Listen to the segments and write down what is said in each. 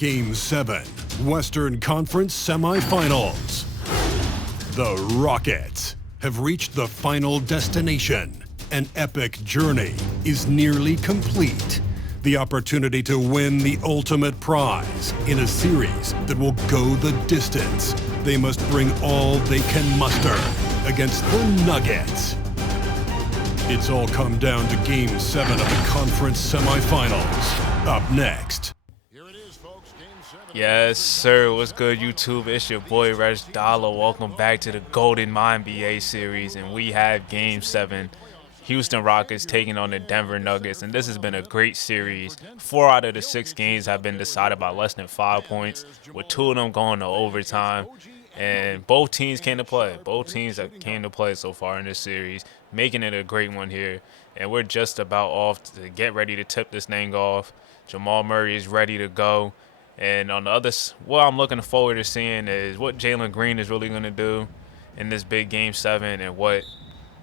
Game 7, Western Conference Semifinals. The Rockets have reached the final destination. An epic journey is nearly complete. The opportunity to win the ultimate prize in a series that will go the distance. They must bring all they can muster against the Nuggets. It's all come down to Game 7 of the conference semifinals. Up next. Yes, sir. What's good, YouTube? It's your boy, RegDolla. Welcome back to the Golden Mynba series, and we have Game 7. Houston Rockets taking on the Denver Nuggets, and this has been a great series. 4 out of the 6 games have been decided by less than 5 points, with 2 of them going to overtime. And both teams came to play. Both teams have came to play so far in this series, making it a great one here. And we're just about off to get ready to tip this thing off. Jamal Murray is ready to go. And on the other, what I'm looking forward to seeing is what Jalen Green is really going to do in this big Game 7 and what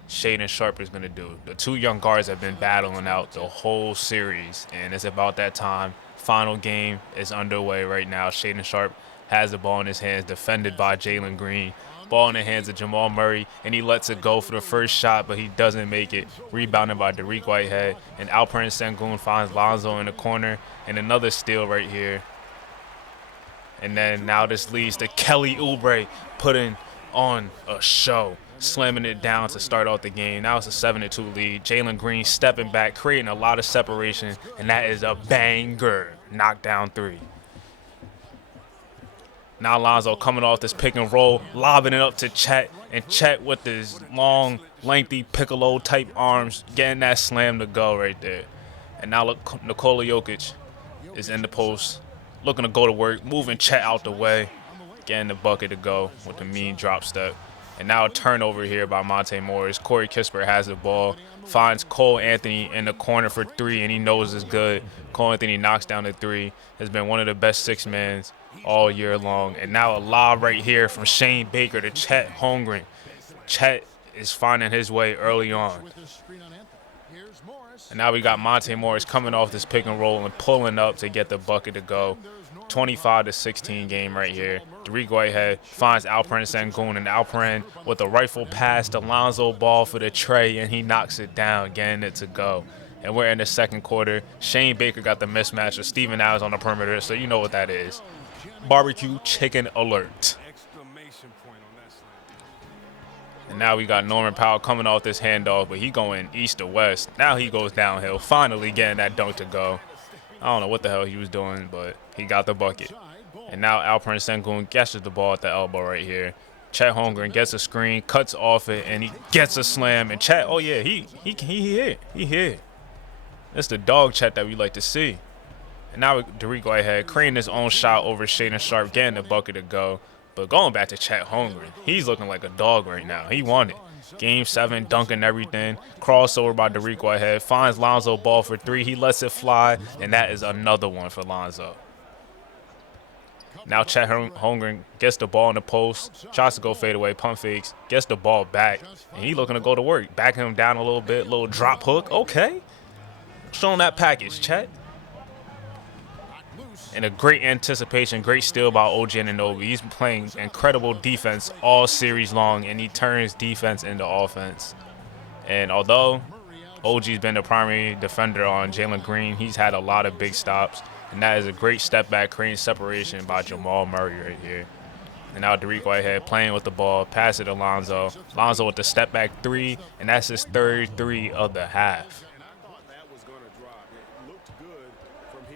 Shaedon Sharpe is going to do. The 2 young guards have been battling out the whole series, and it's about that time. Final game is underway right now. Shaedon Sharpe has the ball in his hands, defended by Jalen Green. Ball in the hands of Jamal Murray, and he lets it go for the first shot, but he doesn't make it. Rebounded by Dariq Whitehead, and Alperen Sengun finds Lonzo in the corner, and another steal right here. And then now this leads to Kelly Oubre putting on a show, slamming it down to start off the game. Now it's a 7-2 lead. Jalen Green stepping back, creating a lot of separation, and that is a banger. Knockdown 3. Now Lonzo coming off this pick and roll, lobbing it up to Chet, and Chet with his long, lengthy Piccolo-type arms, getting that slam to go right there. And now look, Nikola Jokic is in the post, looking to go to work, moving Chet out the way, getting the bucket to go with the mean drop step. And now a turnover here by Monte Morris. Corey Kispert has the ball, finds Cole Anthony in the corner for 3, and he knows it's good. Cole Anthony knocks down the 3. Has been one of the best 6-mans all year long. And now a lob right here from Shane Baker to Chet Holmgren. Chet is finding his way early on. And now we got Monte Morris coming off this pick and roll and pulling up to get the bucket to go. 25-16 game right here. Dariq Whitehead finds Alperen Sengun, and Alperen with a rifle pass to Lonzo Ball for the tray, and he knocks it down, getting it to go. And we're in the second quarter. Shane Baker got the mismatch with Steven Adams on the perimeter, so you know what that is. Barbecue chicken alert. And now we got Norman Powell coming off this handoff, but he going east to west. Now he goes downhill, finally getting that dunk to go. I don't know what the hell he was doing, but he got the bucket. And now Alperen Sengun catches the ball at the elbow right here. Chet Holmgren gets a screen, cuts off it, and he gets a slam. And Chet, oh yeah, he hit. He hit. That's the dog Chet that we like to see. And now Dariq Whitehead creating his own shot over Shaedon Sharpe, getting the bucket to go. But going back to Chet Holmgren, he's looking like a dog right now. He won it. Game 7, dunking everything. Crossover by Dariq Whitehead. Finds Lonzo Ball for 3. He lets it fly, and that is another one for Lonzo. Now Chet Holmgren gets the ball in the post. Tries to go fade away, pump fakes. Gets the ball back, and he looking to go to work. Backing him down a little bit. Little drop hook. Okay. Showing that package, Chet. And a great anticipation, great steal by OG Anunoby. He's playing incredible defense all series long, and he turns defense into offense. And although OG's been the primary defender on Jalen Green, he's had a lot of big stops, and that is a great step back, creating separation by Jamal Murray right here. And now Dariq Whitehead playing with the ball, pass it to Lonzo. Lonzo with the step back 3, and that's his 3rd 3 of the half.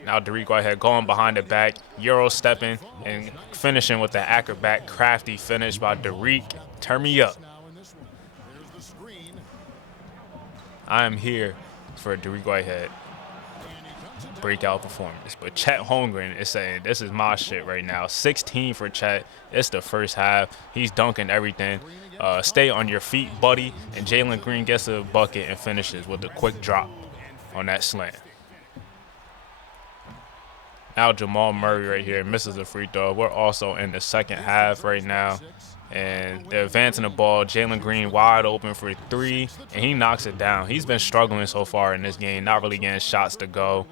Now Dariq Whitehead going behind the back, Euro stepping and finishing with the acrobat crafty finish by Dariq. Turn me up. I am here for a Dariq Whitehead breakout performance. But Chet Holmgren is saying, this is my shit right now. 16 for Chet. It's the first half. He's dunking everything. Stay on your feet, buddy. And Jalen Green gets a bucket and finishes with a quick drop on that slam. Now Jamal Murray right here misses a free throw. We're also in the second half right now. And they're advancing the ball. Jalen Green wide open for 3, and he knocks it down. He's been struggling so far in this game, not really getting shots to go.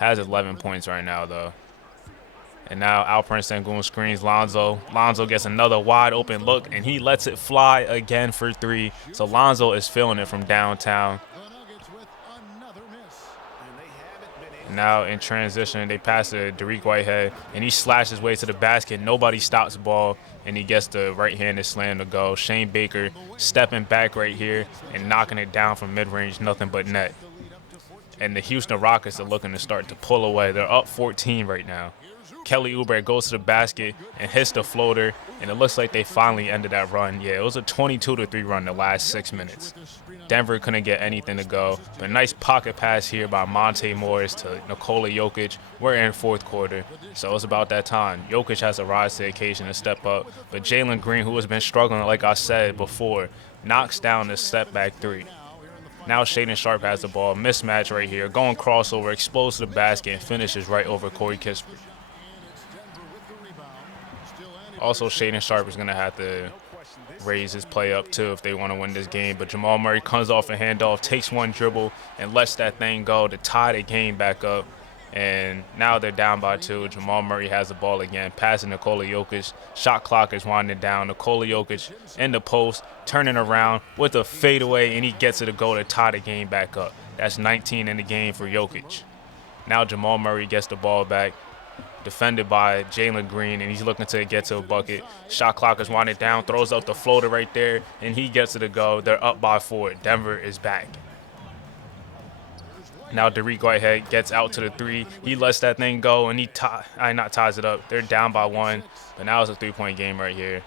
Has 11 points right now, though. And now Alperen Sengun screens Lonzo. Lonzo gets another wide open look, and he lets it fly again for 3. So Lonzo is feeling it from downtown. Now in transition, they pass to Dariq Whitehead, and he slashes his way to the basket. Nobody stops the ball, and he gets the right-handed slam to go. Shane Baker stepping back right here and knocking it down from mid-range, nothing but net. And the Houston Rockets are looking to start to pull away. They're up 14 right now. Kelly Oubre goes to the basket and hits the floater, and it looks like they finally ended that run. Yeah, it was a 22-3 run the last 6 minutes. Denver couldn't get anything to go, but a nice pocket pass here by Monte Morris to Nikola Jokic. We're in 4th quarter, so it's about that time. Jokic has to rise to the occasion and step up, but Jalen Green, who has been struggling, like I said before, knocks down the step back 3. Now Shaedon Sharpe has the ball, mismatch right here, going crossover, explodes to the basket, and finishes right over Corey Kispert. Also, Shaedon Sharpe is going to have to raise his play up too if they want to win this game. But Jamal Murray comes off a handoff, takes one dribble, and lets that thing go to tie the game back up. And now they're down by 2. Jamal Murray has the ball again, passing Nikola Jokic. Shot clock is winding down. Nikola Jokic in the post, turning around with a fadeaway, and he gets it to go to tie the game back up. That's 19 in the game for Jokic. Now Jamal Murray gets the ball back, defended by Jalen Green, and he's looking to get to a bucket. Shot clock is winding down, throws up the floater right there, and he gets it to go. They're up by 4. Denver is back. Now Dariq Whitehead gets out to the 3. He lets that thing go, and he ties it up. They're down by 1, but now it's a 3-point game right here.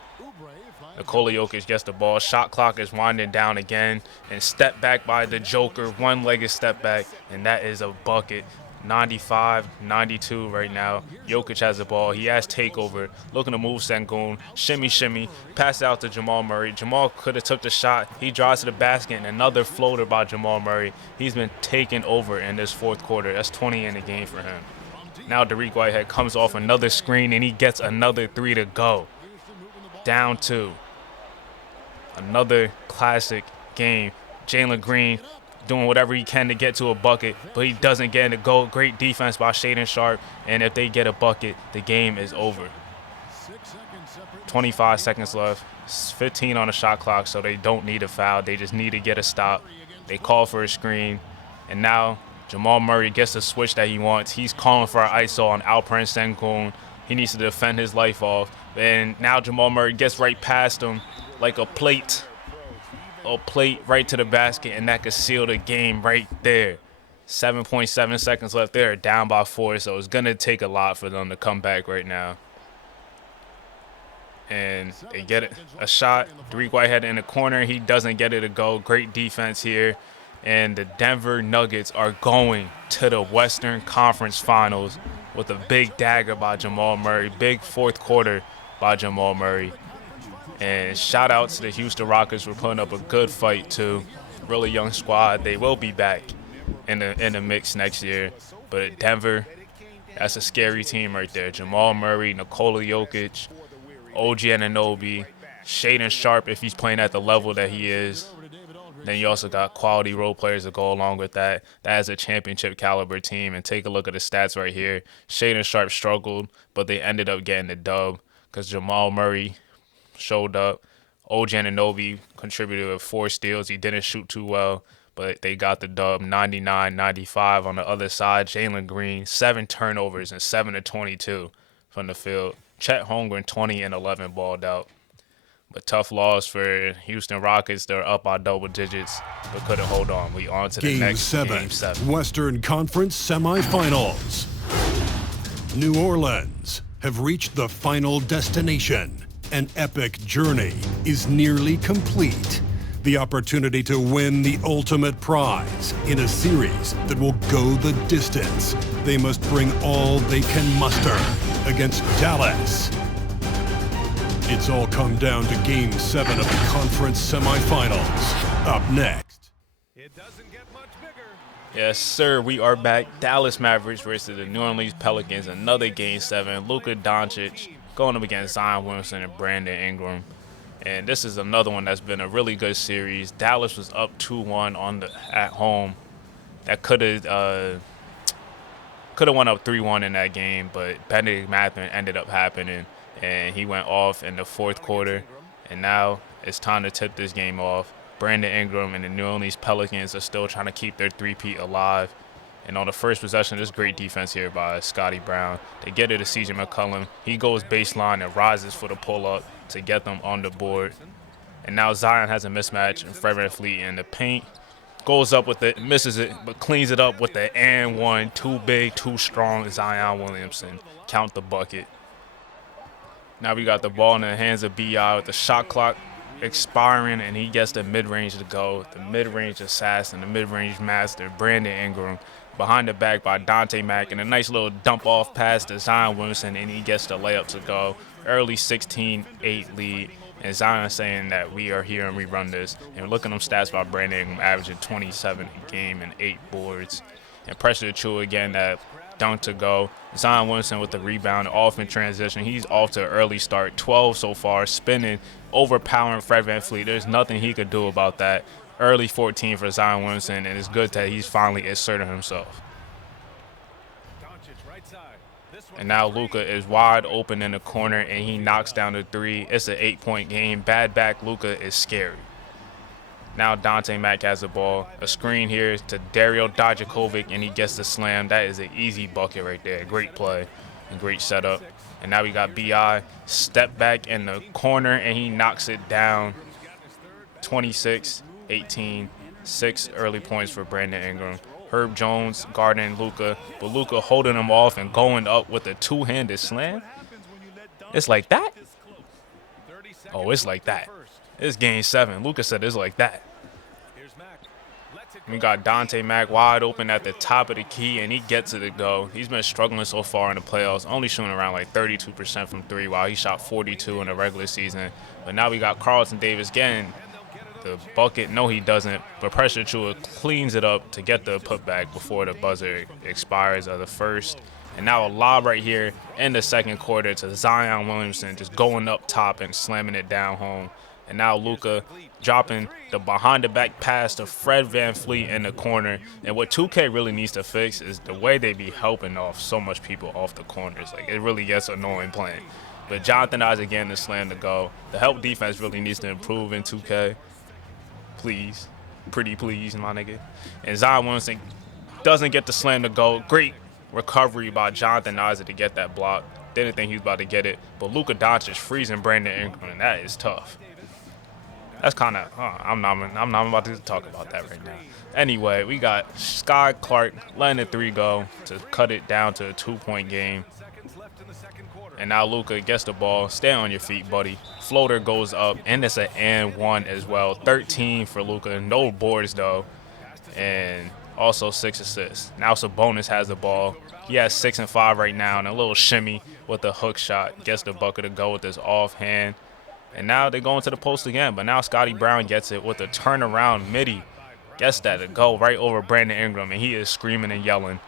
Nikola Jokic gets the ball. Shot clock is winding down again, and step back by the Joker. One-legged step back, and that is a bucket. 95-92 right now. Jokic has the ball. He has takeover, looking to move Sengun. Shimmy, pass out to Jamal Murray. Jamal could have took the shot. He drives to the basket, and another floater by Jamal Murray. He's been taken over in this 4th quarter. That's 20 in the game for him. Now Dariq Whitehead comes off another screen, and he gets another 3 to go. Down 2. Another classic game. Jalen Green doing whatever he can to get to a bucket, but he doesn't get in the goal. Great defense by Shaedon Sharpe, and if they get a bucket, the game is over. 25 seconds left, 15 on the shot clock, so they don't need a foul. They just need to get a stop. They call for a screen, and now Jamal Murray gets the switch that he wants. He's calling for an ISO on Alperen Sengun. He needs to defend his life off, and now Jamal Murray gets right past him like a plate right to the basket, and that could seal the game right there. 7.7 seconds left. They're down by 4, so it's going to take a lot for them to come back right now. And they get it, a shot. Dariq Whitehead in the corner. He doesn't get it to go. Great defense here. And the Denver Nuggets are going to the Western Conference Finals with a big dagger by Jamal Murray. Big 4th quarter by Jamal Murray. And shout out to the Houston Rockets for putting up a good fight too. Really young squad. They will be back in the mix next year. But Denver, that's a scary team right there. Jamal Murray, Nikola Jokic, OG Anunoby, Shaedon Sharpe if he's playing at the level that he is. Then you also got quality role players to go along with that. That is a championship caliber team. And take a look at the stats right here. Shaedon Sharpe struggled, but they ended up getting the dub because Jamal Murray showed up. OG Anunoby contributed with 4 steals. He didn't shoot too well, but they got the dub. 99-95 on the other side. Jalen Green, 7 turnovers and 7 of 22 from the field. Chet Holmgren, 20 and 11 balled out. But tough loss for Houston Rockets. They're up by double digits, but couldn't hold on. We on to the next Game 7. Western Conference semifinals. New Orleans have reached the final destination. An epic journey is nearly complete. The opportunity to win the ultimate prize in a series that will go the distance. They must bring all they can muster against Dallas. It's all come down to Game 7 of the conference semifinals. Up next. It doesn't get much bigger. Yes, sir. We are back. Dallas Mavericks versus the New Orleans Pelicans. Another Game 7. Luka Doncic going up against Zion Williamson and Brandon Ingram. And this is another one that's been a really good series. Dallas was up 2-1 at home. That could have Could have went up 3-1 in that game, but Benedict Mathurin ended up happening, and he went off in the fourth quarter. And now it's time to tip this game off. Brandon Ingram and the New Orleans Pelicans are still trying to keep their three-peat alive. And on the first possession, this great defense here by Scotty Brown. They get it to C.J. McCollum. He goes baseline and rises for the pull-up to get them on the board. And now Zion has a mismatch, and Fred VanVleet in the paint. Goes up with it, misses it, but cleans it up with the and one. Too big, too strong, Zion Williamson. Count the bucket. Now we got the ball in the hands of B.I. with the shot clock expiring, and he gets the mid-range to go. The mid-range assassin, the mid-range master, Brandon Ingram. Behind the back by Dante Mack, and a nice little dump-off pass to Zion Williamson, and he gets the layup to go. Early 16-8 lead, and Zion saying that we are here and we run this. And look at them stats by Brandon Ingram, averaging 27 a game and 8 boards. And Pressure Achua again, that dunk to go. Zion Williamson with the rebound, off in transition. He's off to an early start, 12 so far, spinning, overpowering Fred VanVleet. There's nothing he could do about that. Early 14 for Zion Williamson, and it's good that he's finally asserted himself. And now Luka is wide open in the corner, and he knocks down the three. It's an 8-point game. Bad back Luka is scary. Now Dante Mack has the ball. A screen here to Dario Dajakovic, and he gets the slam. That is an easy bucket right there. Great play and great setup. And now we got B.I. step back in the corner, and he knocks it down. 26-18, 6 early points for Brandon Ingram. Herb Jones guarding Luka, but Luka holding him off and going up with a two-handed slam. It's like that? Oh, it's like that. It's game 7. Luka said it's like that. We got Dante Mack wide open at the top of the key, and he gets it to go. He's been struggling so far in the playoffs, only shooting around like 32% from 3, while he shot 42 in the regular season. But now we got Carlton Davis getting the bucket. No, he doesn't, but Pressure Achua cleans it up to get the putback before the buzzer expires of the first. And now a lob right here in the second quarter to Zion Williamson, just going up top and slamming it down home. And now Luka dropping the behind-the-back pass to Fred VanVleet in the corner. And what 2K really needs to fix is the way they be helping off so much people off the corners. Like, it really gets annoying playing. But Jonathan Isaac again the slam to go. The help defense really needs to improve in 2K. Please. Pretty please, my nigga. And Zion Williamson doesn't get the slam to go. Great recovery by Jonathan Isaac to get that block. Didn't think he was about to get it. But Luka Doncic freezing Brandon Ingram, and that is tough. That's kind of, I'm not about to talk about that right now. Anyway, we got Sky Clark letting the three go to cut it down to a 2-point game. And now Luka gets the ball. Stay on your feet, buddy. Floater goes up, and it's an and one as well. 13 for Luka. No boards, though. And also 6 assists. Now Sabonis has the ball. He has 6 and 5 right now, and a little shimmy with the hook shot. Gets the bucket to go with his offhand. And now they're going to the post again, but now Scotty Brown gets it with a turnaround midi. Gets that to go right over Brandon Ingram, and he is screaming and yelling.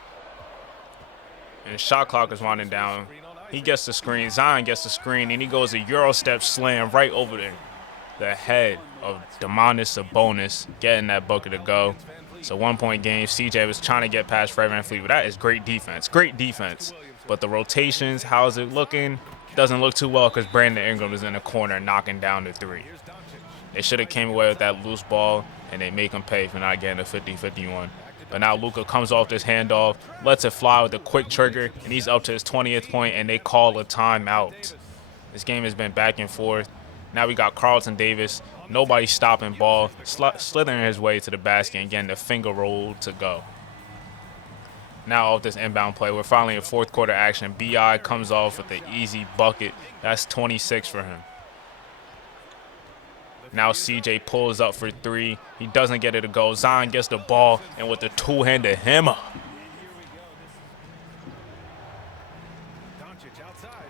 And shot clock is winding down. He gets the screen. Zion gets the screen, and he goes a Euro step slam right over the head of Domantas Sabonis, getting that bucket to go. It's a 1-point game. CJ was trying to get past Fred VanVleet, but that is great defense. Great defense. But the rotations, how's it looking? Doesn't look too well because Brandon Ingram is in the corner knocking down the three. They should have came away with that loose ball, and they make him pay for not getting a 50-51. But now Luka comes off this handoff, lets it fly with a quick trigger, and he's up to his 20th point, and they call a timeout. This game has been back and forth. Now we got Carlton Davis. Nobody stopping ball, slithering his way to the basket and getting the finger roll to go. Now off this inbound play, we're finally in fourth quarter action. B.I. comes off with an easy bucket. That's 26 for him. Now CJ pulls up for 3. He doesn't get it to go. Zion gets the ball, and with the two-handed hammer.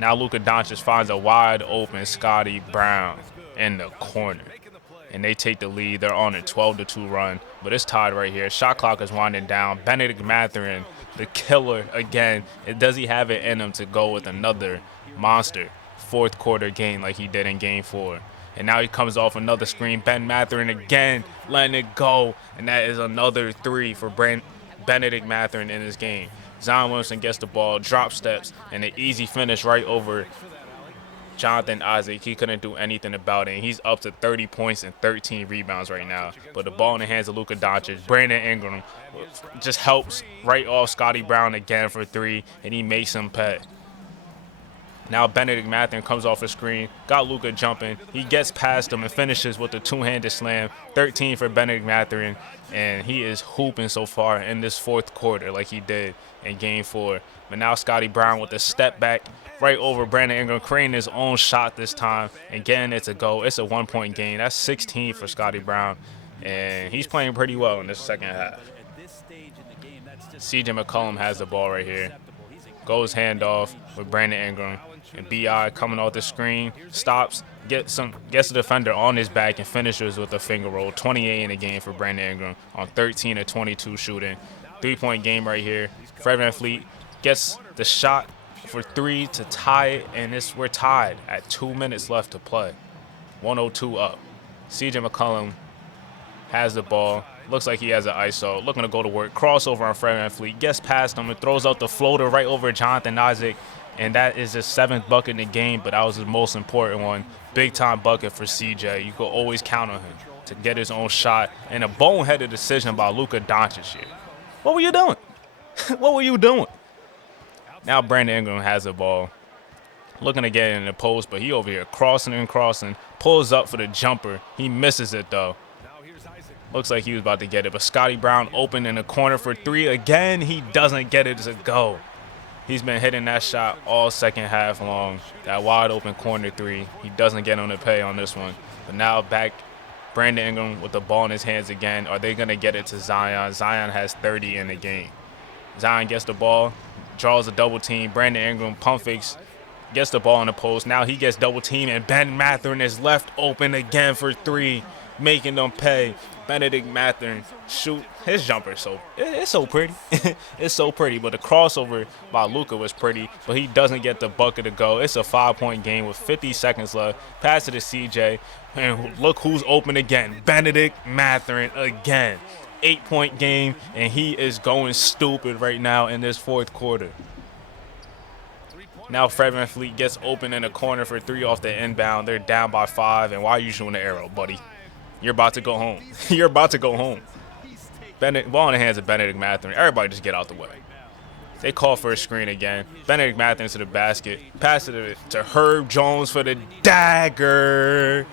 Now Luka Doncic finds a wide open Scotty Brown in the corner. And they take the lead. They're on a 12-2 run, but it's tied right here. Shot clock is winding down. Benedict Mathurin, the killer again. Does he have it in him to go with another monster fourth quarter game like he did in game 4? And now he comes off another screen. Ben Mathurin again letting it go, and that is another 3 for Benedict Mathurin in this game. Zion Williamson gets the ball, drop steps, and an easy finish right over Jonathan Isaac. He couldn't do anything about it. And he's up to 30 points and 13 rebounds right now. But the ball in the hands of Luka Doncic. Brandon Ingram just helps right off Scotty Brown again for 3, and he makes him pay. Now Benedict Mathurin comes off the screen, got Luka jumping. He gets past him and finishes with the two-handed slam. 13 for Benedict Mathurin, and he is hooping so far in this fourth quarter like he did in Game 4. But now Scotty Brown with a step back right over Brandon Ingram, creating his own shot this time. Again, it's a go. It's a 1-point game. That's 16 for Scotty Brown, and he's playing pretty well in this second half. CJ McCollum has the ball right here. Goes handoff with Brandon Ingram. And B.I. coming off the screen, stops, gets the defender on his back, and finishes with a finger roll. 28 in the game for Brandon Ingram on 13 of 22 shooting. 3-point game right here. Fred VanVleet gets the shot for 3 to tie it, and we're tied at 2 minutes left to play. 102 up. CJ McCollum has the ball. Looks like he has an ISO. Looking to go to work. Crossover on Fred VanVleet. Gets past him and throws out the floater right over Jonathan Isaac. And that is his 7th bucket in the game, but that was his most important one. Big-time bucket for CJ. You could always count on him to get his own shot. And a boneheaded decision by Luka Doncic here. What were you doing? What were you doing? Now Brandon Ingram has the ball. Looking to get in the post, but he over here crossing and crossing. Pulls up for the jumper. He misses it, though. Looks like he was about to get it, but Scotty Brown open in the corner for 3. Again, he doesn't get it to go. He's been hitting that shot all second half long. That wide open corner 3. He doesn't get on the pay on this one. But now back, Brandon Ingram with the ball in his hands again. Are they going to get it to Zion? Zion has 30 in the game. Zion gets the ball, draws a double team. Brandon Ingram pump fakes, gets the ball in the post. Now he gets double teamed, and Ben Mathurin is left open again for 3, making them pay. Benedict Mathurin shoot his jumper, so it's so pretty. It's so pretty, but the crossover by Luka was pretty, but he doesn't get the bucket to go. It's a 5-point game with 50 seconds left. Pass it to CJ, and look who's open again. Benedict Mathurin again. 8-point game, and he is going stupid right now in this fourth quarter. Now Fred VanVleet gets open in the corner for 3 off the inbound. They're down by 5, and why are you shooting the arrow, buddy? You're about to go home. You're about to go home. Ball in the hands of Benedict Mathurin. Everybody just get out the way. They call for a screen again. Benedict Mathurin to the basket. Pass it to Herb Jones for the dagger.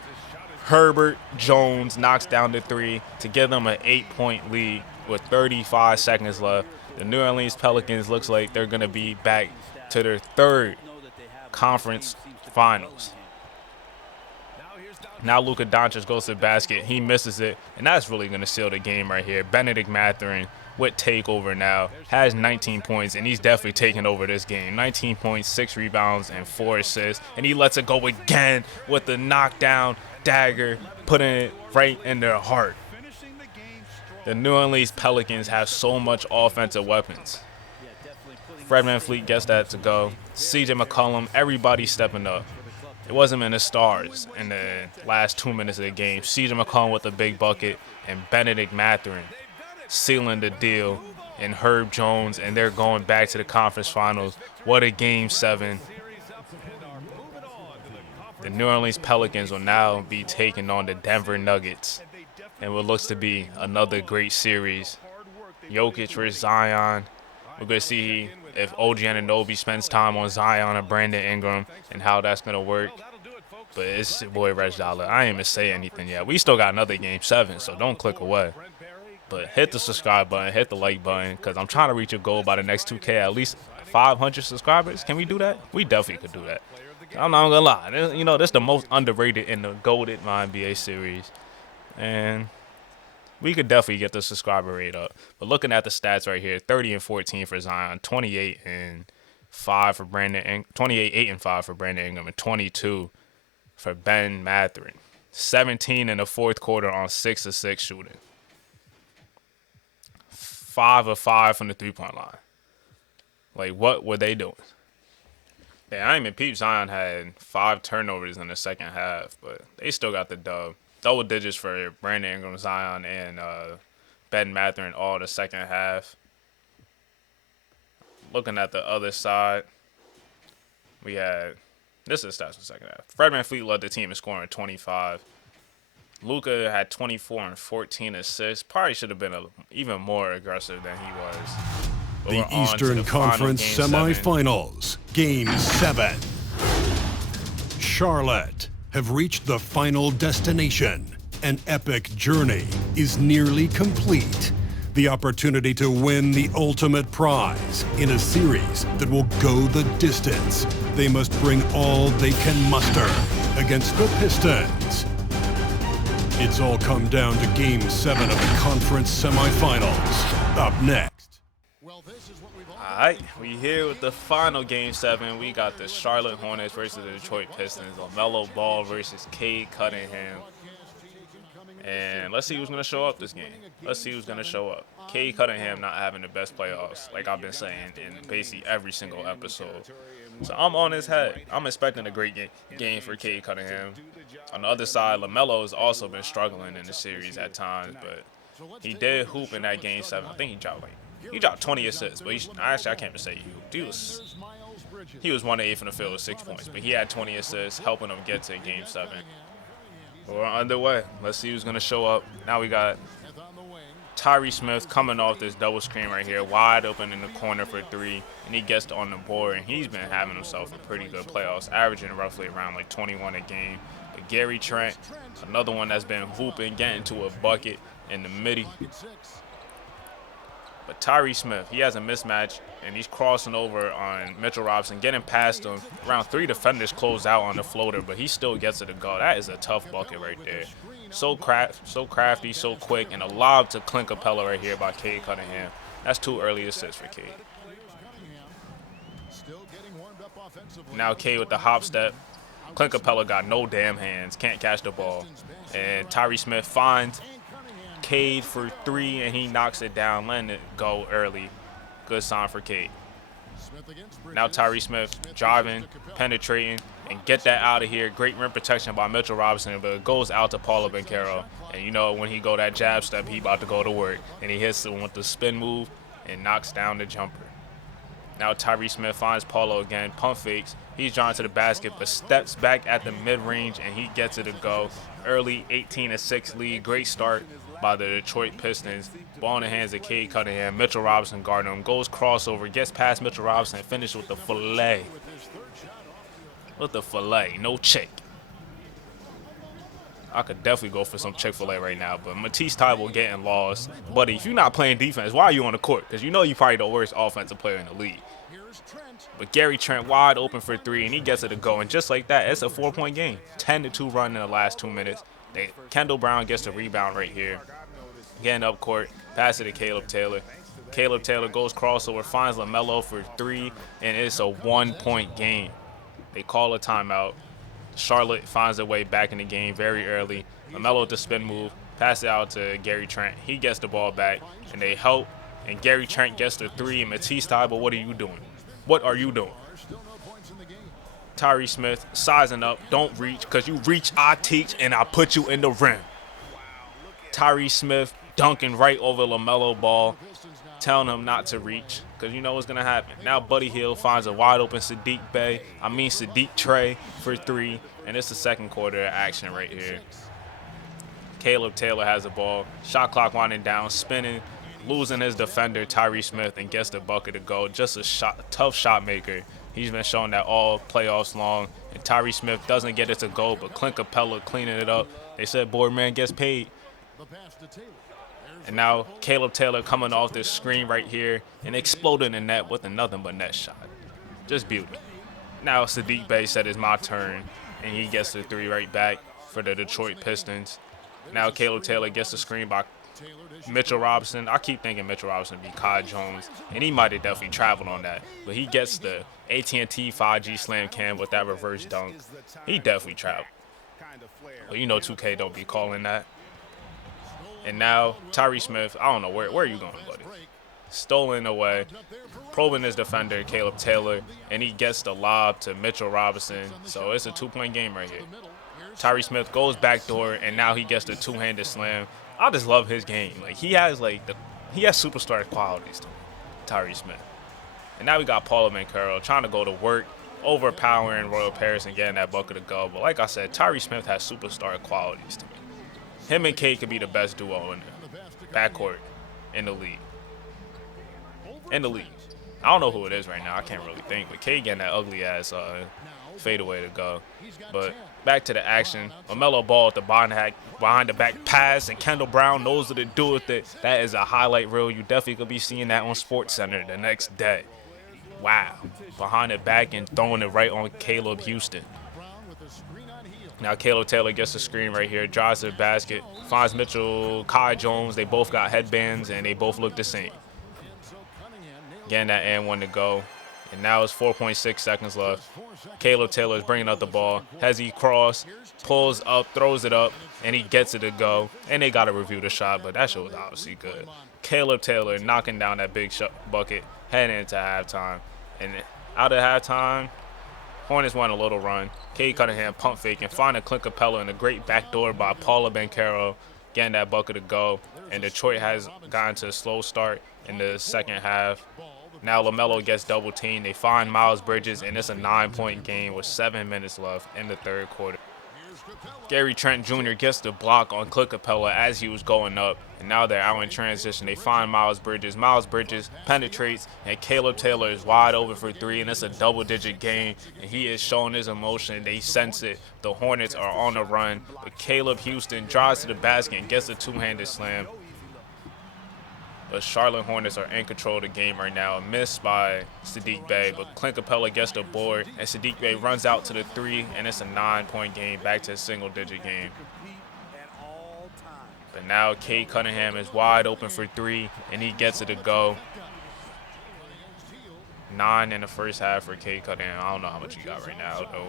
Herbert Jones knocks down the 3 to give them an 8-point lead with 35 seconds left. The New Orleans Pelicans looks like they're going to be back to their 3rd conference finals. Now Luka Doncic goes to the basket. He misses it, and that's really going to seal the game right here. Benedict Mathurin with takeover now has 19 points, and he's definitely taking over this game. 19 points, 6 rebounds, and 4 assists, and he lets it go again with the knockdown dagger, putting it right in their heart. The New Orleans Pelicans have so much offensive weapons. Fred VanVleet gets that to go. CJ McCollum, everybody stepping up. It wasn't in the stars in the last 2 minutes of the game. CJ McCollum with a big bucket, and Benedict Mathurin sealing the deal, and Herb Jones, and they're going back to the conference finals. What a Game 7. The New Orleans Pelicans will now be taking on the Denver Nuggets, and what looks to be another great series. Jokic versus Zion. We're going to see if OG Anunoby spends time on Zion or Brandon Ingram and how that's going to work. But it's your boy RegDolla. I ain't even say anything yet. We still got another Game 7, so don't click away. But hit the subscribe button, hit the like button, because I'm trying to reach a goal by the next 2K, at least 500 subscribers. Can we do that? We definitely could do that. I'm not going to lie. You know, this is the most underrated in the GOATed NBA series. And we could definitely get the subscriber rate up. But looking at the stats right here, 30 and 14 for Zion, 28 and 5 for Brandon, 28, 8 and 5 for Brandon Ingram, and 22 for Ben Mathurin. 17 in the fourth quarter on 6 of 6 shooting. 5 of 5 from the 3-point line. Like, what were they doing? Yeah, I ain't even peep. Zion had 5 turnovers in the second half, but they still got the dub. Double digits for Brandon Ingram, Zion, and Ben Mathurin all the second half. looking at the other side, we had, this is stats for the second half. Fred VanVleet led the team in scoring 25. Luka had 24 and 14 assists. Probably should have been even more aggressive than he was. But The Eastern Conference semifinals, Game 7. Charlotte have reached the final destination. An epic journey is nearly complete. The opportunity to win the ultimate prize in a series that will go the distance. They must bring all they can muster against the Pistons. It's all come down to Game 7 of the conference semifinals. Up next. Alright, we here with the final Game 7. We got the Charlotte Hornets versus the Detroit Pistons. LaMelo Ball versus Cade Cunningham. And let's see who's going to show up this game. Let's see who's going to show up. Cade Cunningham not having the best playoffs, like I've been saying in basically every single episode. So I'm on his head. I'm expecting a great game for Cade Cunningham. On the other side, LaMelo has also been struggling in the series at times, but he did hoop in that Game 7. I think he dropped 20 assists, but actually I can't even say he hooped. He was 1 of 8 from the field with 6 points, but he had 20 assists, helping them get to Game 7. We're underway. Let's see who's going to show up. Now we got Tyrese Smith coming off this double screen right here, wide open in the corner for 3, and he gets on the board, and he's been having himself a pretty good playoffs, averaging roughly around like 21 a game. But Gary Trent, another one that's been hooping, getting to a bucket in the midi. But Tyrese Smith, he has a mismatch, and he's crossing over on Mitchell Robinson, getting past him. Around 3 defenders close out on the floater, but he still gets it to go. That is a tough bucket right there. So crafty, so quick, and a lob to Clint Capella right here by Cade Cunningham. That's 2 early assists for Cade. Now Cade with the hop step. Clint Capella got no damn hands, can't catch the ball. And Tyrese Smith finds Cade for 3, and he knocks it down, letting it go early. Good sign for Cade. Now Tyrese Smith driving, penetrating, and get that out of here. Great rim protection by Mitchell Robinson, but it goes out to Paulo Banchero. And you know when he go that jab step, he about to go to work. And he hits him with the spin move and knocks down the jumper. Now Tyrese Smith finds Paulo again, pump fakes. He's drawn to the basket, but steps back at the mid-range, and he gets it to go. Early 18-6 lead. Great start by the Detroit Pistons. Ball in the hands of Cade Cunningham. Mitchell Robinson guarding him. Goes crossover. Gets past Mitchell Robinson and finishes with the fillet. With the fillet. No chick. I could definitely go for some Chick-fil-A right now, but Matisse Thybulle getting lost. Buddy, if you're not playing defense, why are you on the court? Because you know you're probably the worst offensive player in the league. But Gary Trent wide open for 3, and he gets it to go. And just like that, it's a 4-point game. 10-2 run in the last 2 minutes. Kendall Brown gets the rebound right here. Getting up court, pass it to Caleb Taylor. Caleb Taylor goes crossover, finds LaMelo for 3, and it's a 1-point game. They call a timeout. Charlotte finds their way back in the game very early. LaMelo with the spin move, pass it out to Gary Trent. He gets the ball back, and they help. And Gary Trent gets the 3. And Matisse Thybulle, what are you doing? What are you doing? Tyrese Smith sizing up. Don't reach, because you reach, I teach, and I put you in the rim. Tyrese Smith dunking right over LaMelo Ball, telling him not to reach, because you know what's going to happen. Now Buddy Hield finds a wide open Sadiq Trey for 3, and it's the second quarter of action right here. Caleb Taylor has the ball. Shot clock winding down, spinning, losing his defender, Tyrese Smith, and gets the bucket to go. Just a tough shot maker. He's been showing that all playoffs long. And Tyrese Smith doesn't get it to go, but Clint Capella cleaning it up. They said Boardman gets paid. And now Caleb Taylor coming off this screen right here and exploding the net with another but net shot. Just beauty. Now Sadiq Bey said it's my turn, and he gets the 3 right back for the Detroit Pistons. Now Caleb Taylor gets the screen by Mitchell Robinson. I keep thinking Mitchell Robinson be Kai Jones, and he might have definitely traveled on that. But he gets the AT&T 5G slam cam with that reverse dunk. He definitely traveled. Well, you know 2K don't be calling that. And now Tyrese Smith, I don't know, where are you going, buddy? Stolen away, probing his defender, Caleb Taylor, and he gets the lob to Mitchell Robinson. So it's a 2-point game right here. Tyrese Smith goes backdoor, and now he gets the 2-handed slam. I just love his game. Like he has superstar qualities to him, Tyrese Smith. And now we got Paulo Banchero trying to go to work, overpowering Royal Paris and getting that bucket to go. But like I said, Tyree Smith has superstar qualities to me. Him and Cade could be the best duo in the backcourt in the league. I don't know who it is right now. I can't really think. But Cade getting that ugly-ass fadeaway to go. But back to the action. LaMelo Ball at the behind the back pass, and Kendall Brown knows what to do with it. That is a highlight reel. You definitely could be seeing that on SportsCenter the next day. Wow. Behind the back and throwing it right on Caleb Houston. Now Caleb Taylor gets the screen right here, drives to the basket, finds Mitchell, Kai Jones. They both got headbands, and they both look the same. Getting that and one to go. And now it's 4.6 seconds left. Caleb Taylor is bringing up the ball. Has he cross, pulls up, throws it up, and he gets it to go. And they got to review the shot, but that shit was obviously good. Caleb Taylor knocking down that big bucket, heading into halftime. And out of halftime, Hornets won a little run. Cade Cunningham pump fake and finding Clint Capella in a great backdoor by Paulo Banchero, getting that bucket to go. And Detroit has gotten to a slow start in the second half. Now LaMelo gets double teamed. They find Miles Bridges, and it's a 9-point game with 7 minutes left in the third quarter. Gary Trent Jr. gets the block on Clint Capella as he was going up, and now they're out in transition. They find Miles Bridges. Miles Bridges penetrates, and Caleb Taylor is wide open for three, and it's a double-digit game, and he is showing his emotion. They sense it. The Hornets are on the run, but Caleb Houston drives to the basket and gets a two-handed slam. But Charlotte Hornets are in control of the game right now. A miss by Saddiq Bey, but Clint Capella gets the board, and Saddiq Bey runs out to the three, and it's a 9-point game, back to a single-digit game. But now Cade Cunningham is wide open for three, and he gets it to go. 9 in the first half for Cade Cunningham. I don't know how much he got right now, though.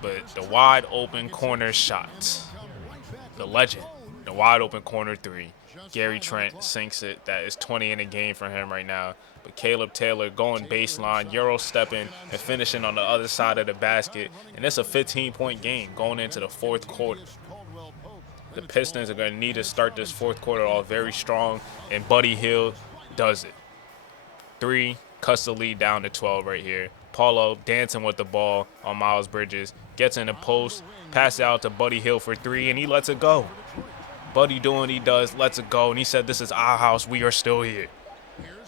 But the wide open corner shot. The legend. The wide open corner three. Gary Trent sinks it. That is 20 in the game for him right now. But Caleb Taylor going baseline, Euro stepping, and finishing on the other side of the basket. And it's a 15-point game going into the fourth quarter. The Pistons are going to need to start this fourth quarter off very strong, and Buddy Hield does it. 3, cuts the lead down to 12 right here. Paulo dancing with the ball on Miles Bridges. Gets in the post, passes out to Buddy Hield for 3, and he lets it go. Buddy doing what he does, lets it go, and he said, "This is our house, we are still here."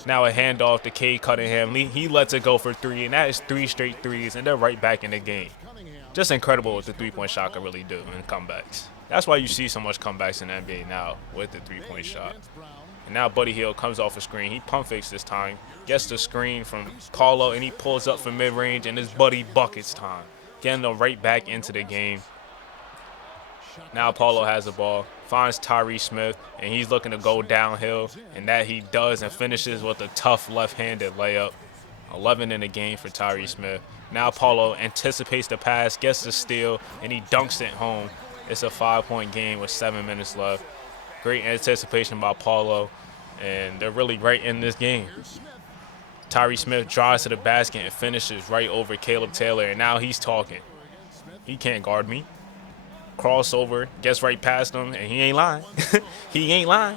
Now a handoff to Cade Cunningham. He lets it go for 3, and that is 3 straight threes, and they're right back in the game. Just incredible what the three-point shot can really do in comebacks. That's why you see so much comebacks in the NBA now with the three-point shot. And now Buddy Hield comes off a screen. He pump fakes this time, gets the screen from Paulo, and he pulls up for mid-range, and it's Buddy buckets time. Getting them right back into the game. Now Paulo has the ball, finds Tyree Smith, and he's looking to go downhill, and that he does, and finishes with a tough left-handed layup. 11 in the game for Tyree Smith. Now Paulo anticipates the pass, gets the steal, and he dunks it home. It's a 5-point game with 7 minutes left. Great anticipation by Paulo, and they're really right in this game. Tyree Smith drives to the basket and finishes right over Caleb Taylor, and now he's talking. He can't guard me. Crossover, gets right past him, and he ain't lying. He ain't lying.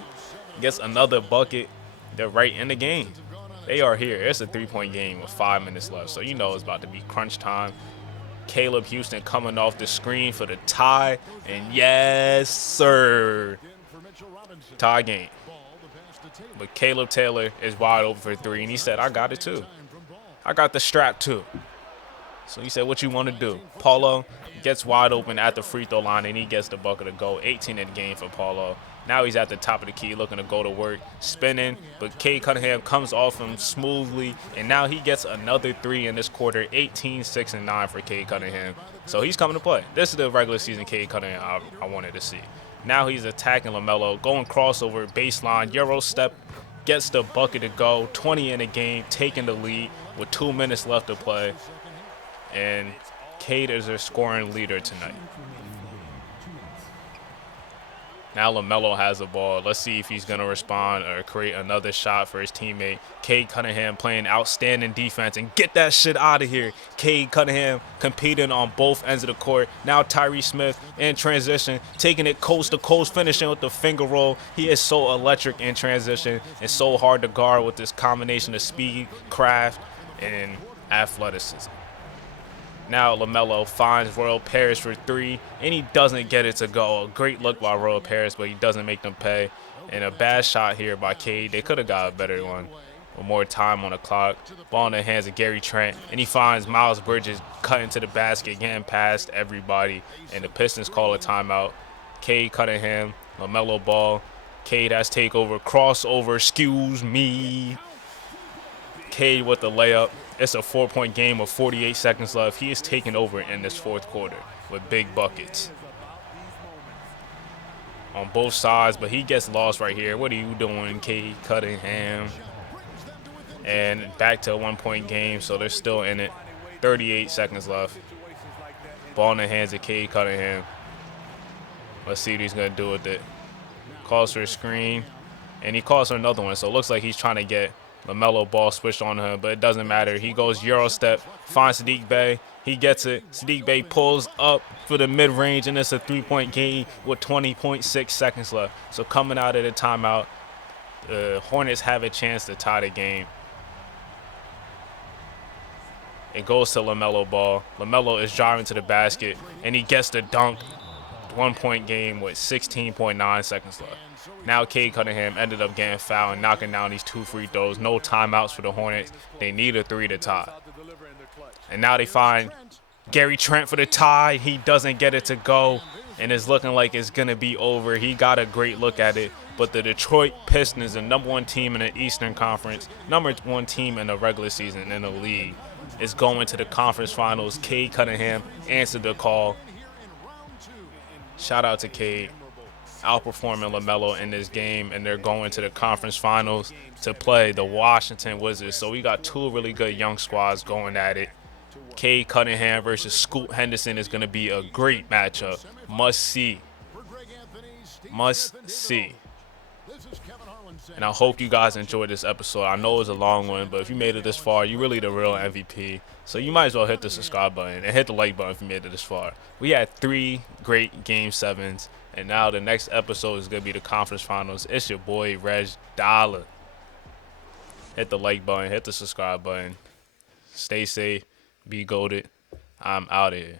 Gets another bucket. They're right in the game. They are here. It's a 3-point game with 5 minutes left, so you know it's about to be crunch time. Caleb Houston coming off the screen for the tie, and yes, sir. Tie game. But Caleb Taylor is wide open for 3, and he said, "I got it too. I got the strap too." So he said, "What you want to do?" Paulo gets wide open at the free throw line, and he gets the bucket to go. 18 in the game for Paulo. Now he's at the top of the key looking to go to work, spinning, but Cade Cunningham comes off him smoothly, and now he gets another 3 in this quarter. 18, 6, and 9 for Cade Cunningham. So he's coming to play. This is the regular season Cade Cunningham I wanted to see. Now he's attacking LaMelo, going crossover, baseline, Euro step, gets the bucket to go. 20 in the game, taking the lead with 2 minutes left to play. And Cade is their scoring leader tonight. Now LaMelo has the ball. Let's see if he's going to respond or create another shot for his teammate. Cade Cunningham playing outstanding defense and get that shit out of here. Cade Cunningham competing on both ends of the court. Now Tyrese Smith in transition, taking it coast to coast, finishing with the finger roll. He is so electric in transition and so hard to guard with this combination of speed, craft, and athleticism. Now LaMelo finds Royal Paris for three, and he doesn't get it to go. A great look by Royal Paris, but he doesn't make them pay. And a bad shot here by Cade. They could have got a better one with more time on the clock. Ball in the hands of Gary Trent, and he finds Miles Bridges cutting to the basket, getting past everybody, and the Pistons call a timeout. Cade Cunningham, LaMelo ball. Cade has takeover, crossover, excuse me. Cade with the layup. It's a 4-point game with 48 seconds left. He is taking over in this fourth quarter with big buckets on both sides, but he gets lost right here. What are you doing, Cade Cunningham? And back to a 1-point game, so they're still in it. 38 seconds left. Ball in the hands of Cade Cunningham. Let's see what he's going to do with it. Calls for a screen, and he calls for another one, so it looks like he's trying to get LaMelo ball switched on him, but it doesn't matter. He goes Euro step, finds Saddiq Bey. He gets it. Saddiq Bey pulls up for the mid-range, and it's a 3-point game with 20.6 seconds left. So coming out of the timeout, the Hornets have a chance to tie the game. It goes to LaMelo ball. LaMelo is driving to the basket, and he gets the dunk. 1-point game with 16.9 seconds left. Now Cade Cunningham ended up getting fouled and knocking down these 2 free throws. No timeouts for the Hornets. They need a 3 to tie. And now they find Gary Trent for the tie. He doesn't get it to go, and it's looking like it's going to be over. He got a great look at it, but the Detroit Pistons, the #1 team in the Eastern Conference, #1 team in the regular season in the league, is going to the conference finals. Cade Cunningham answered the call. Shout out to Cade, outperforming LaMelo in this game, and they're going to the conference finals to play the Washington Wizards. So we got 2 really good young squads going at it. Cade Cunningham versus Scoot Henderson is going to be a great matchup. Must see. Must see. And I hope you guys enjoyed this episode. I know it was a long one, but if you made it this far, you're really the real MVP. So you might as well hit the subscribe button and hit the like button if you made it this far. We had 3 great Game 7s, and now the next episode is going to be the conference finals. It's your boy, RegDolla. Hit the like button, hit the subscribe button. Stay safe, be goated. I'm out of here.